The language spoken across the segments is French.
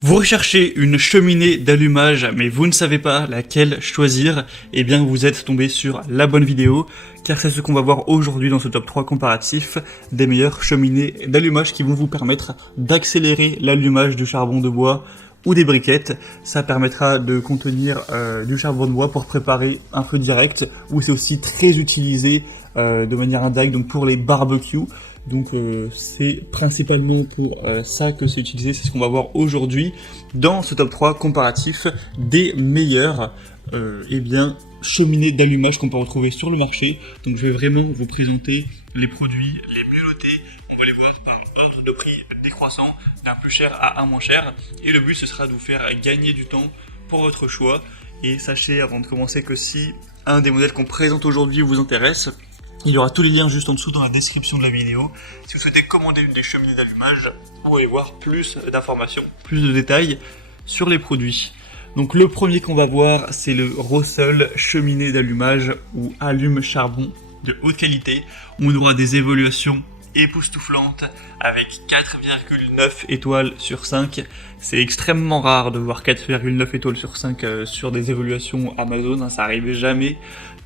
Vous recherchez une cheminée d'allumage mais vous ne savez pas laquelle choisir, eh bien vous êtes tombé sur la bonne vidéo car c'est ce qu'on va voir aujourd'hui dans ce top 3 comparatif des meilleures cheminées d'allumage qui vont vous permettre d'accélérer l'allumage du charbon de bois ou des briquettes. Ça permettra de contenir du charbon de bois pour préparer un feu direct, ou c'est aussi très utilisé de manière indirecte donc pour les barbecues. Donc c'est principalement pour ça que c'est utilisé, c'est ce qu'on va voir aujourd'hui dans ce top 3 comparatif des meilleures cheminées d'allumage qu'on peut retrouver sur le marché. Donc je vais vraiment vous présenter les produits les mieux notés, on va les voir par ordre de prix décroissant, d'un plus cher à un moins cher, et le but ce sera de vous faire gagner du temps pour votre choix. Et sachez avant de commencer que si un des modèles qu'on présente aujourd'hui vous intéresse, il y aura tous les liens juste en dessous dans la description de la vidéo. Si vous souhaitez commander une des cheminées d'allumage, vous allez voir plus d'informations, plus de détails sur les produits. Donc le premier qu'on va voir, c'est le Rossel cheminée d'allumage ou allume charbon de haute qualité. On aura des évaluations époustouflantes avec 4,9 étoiles sur 5. C'est extrêmement rare de voir 4,9 étoiles sur 5 sur des évaluations Amazon, hein, ça arrive jamais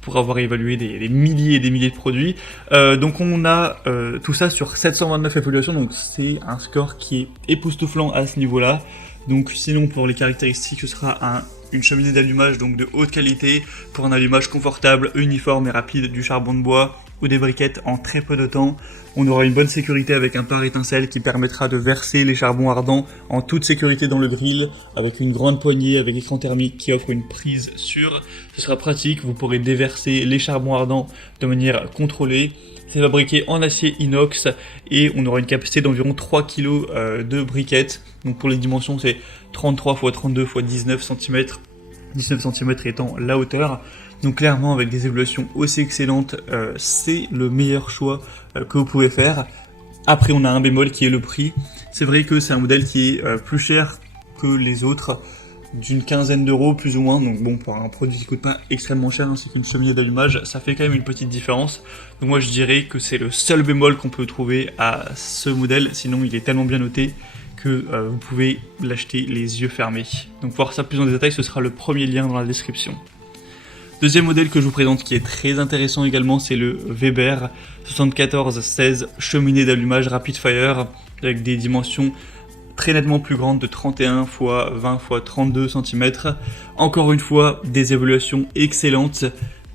pour avoir évalué des milliers et des milliers de produits. Donc on a tout ça sur 729 évaluations, donc c'est un score qui est époustouflant à ce niveau-là. Donc sinon pour les caractéristiques, ce sera une cheminée d'allumage donc de haute qualité pour un allumage confortable, uniforme et rapide du charbon de bois ou des briquettes en très peu de temps. On aura une bonne sécurité avec un pare-étincelle qui permettra de verser les charbons ardents en toute sécurité dans le grill, avec une grande poignée avec écran thermique qui offre une prise sûre. Ce sera pratique, vous pourrez déverser les charbons ardents de manière contrôlée. C'est fabriqué en acier inox et on aura une capacité d'environ 3 kg de briquettes. Donc pour les dimensions, c'est 33 x 32 x 19 cm, 19 cm étant la hauteur. Donc clairement, avec des évaluations aussi excellentes, c'est le meilleur choix que vous pouvez faire. Après, on a un bémol qui est le prix. C'est vrai que c'est un modèle qui est plus cher que les autres, d'une quinzaine d'euros plus ou moins. Donc bon, pour un produit qui coûte pas extrêmement cher, ainsi qu'une cheminée d'allumage, ça fait quand même une petite différence. Donc moi, je dirais que c'est le seul bémol qu'on peut trouver à ce modèle. Sinon, il est tellement bien noté que vous pouvez l'acheter les yeux fermés. Donc pour voir ça plus en détail, ce sera le premier lien dans la description. Deuxième modèle que je vous présente qui est très intéressant également, c'est le Weber 7416 cheminée d'allumage Rapid Fire avec des dimensions très nettement plus grandes de 31 x 20 x 32 cm. Encore une fois, des évaluations excellentes,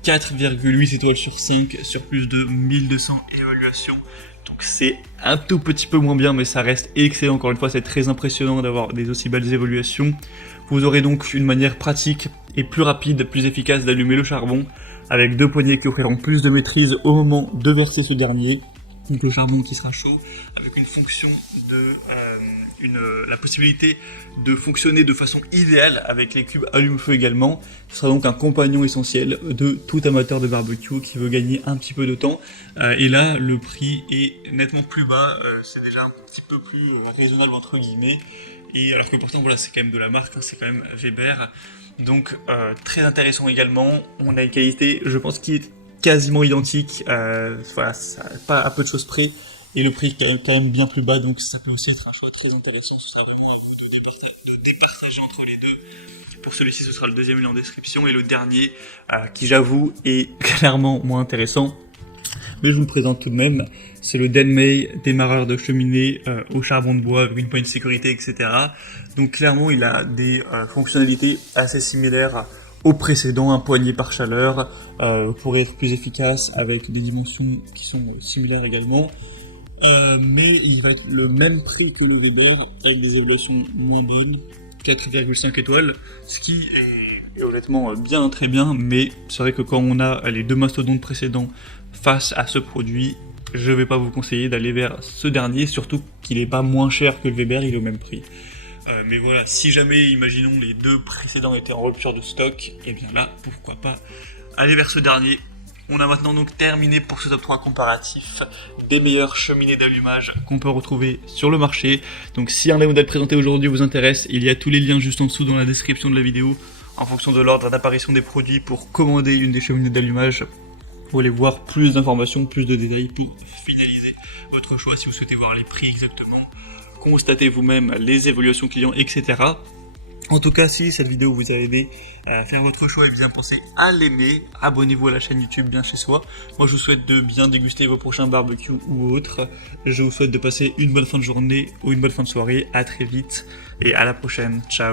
4,8 étoiles sur 5 sur plus de 1200 évaluations. Donc c'est un tout petit peu moins bien, mais ça reste excellent. Encore une fois, c'est très impressionnant d'avoir des aussi belles évaluations. Vous aurez donc une manière pratique et plus rapide, plus efficace d'allumer le charbon, avec deux poignées qui offriront plus de maîtrise au moment de verser ce dernier. Donc le charbon qui sera chaud, avec une fonction de la possibilité de fonctionner de façon idéale avec les cubes allume-feu également. Ce sera donc un compagnon essentiel de tout amateur de barbecue qui veut gagner un petit peu de temps. Et là, le prix est nettement plus bas, c'est déjà un petit peu plus raisonnable entre guillemets. Et alors que pourtant voilà, c'est quand même de la marque, hein, c'est quand même Weber. Donc très intéressant également. On a une qualité, je pense, qui est quasiment identique, voilà, ça, pas à peu de choses près, et le prix est quand même bien plus bas, donc ça peut aussi être un choix très intéressant. Ce sera vraiment à vous de départager entre les deux. Pour celui-ci, ce sera le deuxième lien en description, et le dernier, qui j'avoue est clairement moins intéressant, mais je vous le présente tout de même. C'est le Denmei démarreur de cheminée au charbon de bois avec une poignée de sécurité, etc. Donc clairement, il a des fonctionnalités assez similaires au précédent, un poignet par chaleur, pour être plus efficace avec des dimensions qui sont similaires également. Mais il va être le même prix que le Weber avec des évaluations moins bonnes, 4,5 étoiles, ce qui est honnêtement bien, très bien, mais c'est vrai que quand on a les deux mastodontes précédents face à ce produit, je vais pas vous conseiller d'aller vers ce dernier, surtout qu'il est pas moins cher que le Weber, il est au même prix. Mais voilà, si jamais, imaginons, les deux précédents étaient en rupture de stock, et bien là, pourquoi pas aller vers ce dernier. On a maintenant donc terminé pour ce top 3 comparatif des meilleures cheminées d'allumage qu'on peut retrouver sur le marché. Donc si un des modèles présentés aujourd'hui vous intéresse, il y a tous les liens juste en dessous dans la description de la vidéo, en fonction de l'ordre d'apparition des produits, pour commander une des cheminées d'allumage. Vous allez voir plus d'informations, plus de détails pour finaliser votre choix si vous souhaitez voir les prix exactement. constatez vous-même les évaluations clients, etc. En tout cas, si cette vidéo vous a aidé à faire votre choix, et bien pensez à l'aimer, abonnez-vous à la chaîne YouTube Bien Chez Soi. Moi je vous souhaite de bien déguster vos prochains barbecues ou autres. Je vous souhaite de passer une bonne fin de journée ou une bonne fin de soirée. À très vite et à la prochaine. Ciao.